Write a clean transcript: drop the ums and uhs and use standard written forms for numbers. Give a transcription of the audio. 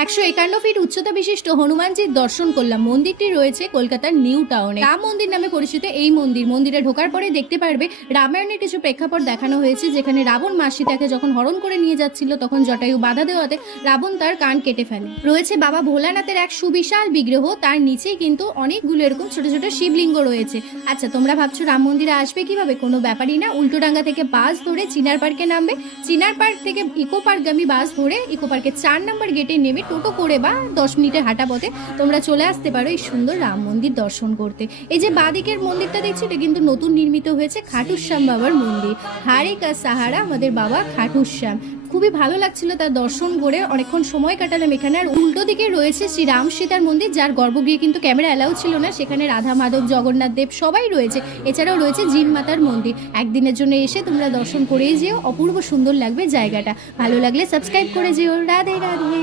151 fit উচ্চতা বিশিষ্ট হনুমানজির দর্শন করলাম। মন্দিরটি রয়েছে কলকাতার নিউ টাউনে। রাম মন্দির নামে পরিচিত এই মন্দিরে ঢোকার পরে দেখতে পারবে রামায়ণের কিছু প্রেক্ষাপট দেখানো হয়েছে, যেখানে রাবণ মা সীতাকে যখন হরণ করে নিয়ে যাচ্ছিল তখন জটায়ু বাধা দেওয়াতে রাবণ তার কান কেটে ফেলে। রয়েছে বাবা ভোলানাথের এক সুবিশাল বিগ্রহ, তার নিচেই কিন্তু অনেকগুলো এরকম ছোট ছোট শিবলিঙ্গ রয়েছে। আচ্ছা, তোমরা ভাবছো রাম মন্দিরে আসবে কিভাবে? কোনো ব্যাপারই না। উল্টোডাঙ্গা থেকে বাস ধরে চিনার পার্কে নামবে, চিনার পার্ক থেকে ইকো পার্কগামী বাস ধরে ইকো পার্কের 4 নম্বর গেটে নেমে টোটো করে বা 10 মিনিটের হাঁটা পথে তোমরা চলে আসতে পারো এই সুন্দর রাম মন্দির দর্শন করতে। এই যে বাদিকের মন্দিরটা দেখছি, এটা কিন্তু নতুন নির্মিত হয়েছে খাটুশ্যাম বাবার মন্দির। হারে কা সাহারা আমাদের বাবা খাটুশ্যাম। খুবই ভালো লাগছিল তার দর্শন করে, অনেকক্ষণ সময় কাটালাম এখানে। আর উল্টো দিকে রয়েছে শ্রী রাম সীতার মন্দির, যার গর্ভগৃহে কিন্তু ক্যামেরা অ্যালাউ ছিল না। সেখানে রাধা মাধব, জগন্নাথ দেব সবাই রয়েছে। এছাড়াও রয়েছে জিন মাতার মন্দির। একদিনের জন্য এসে তোমরা দর্শন করেই যেও, অপূর্ব সুন্দর লাগবে জায়গাটা। ভালো লাগলে সাবস্ক্রাইব করে যেও। রাধে রাধে।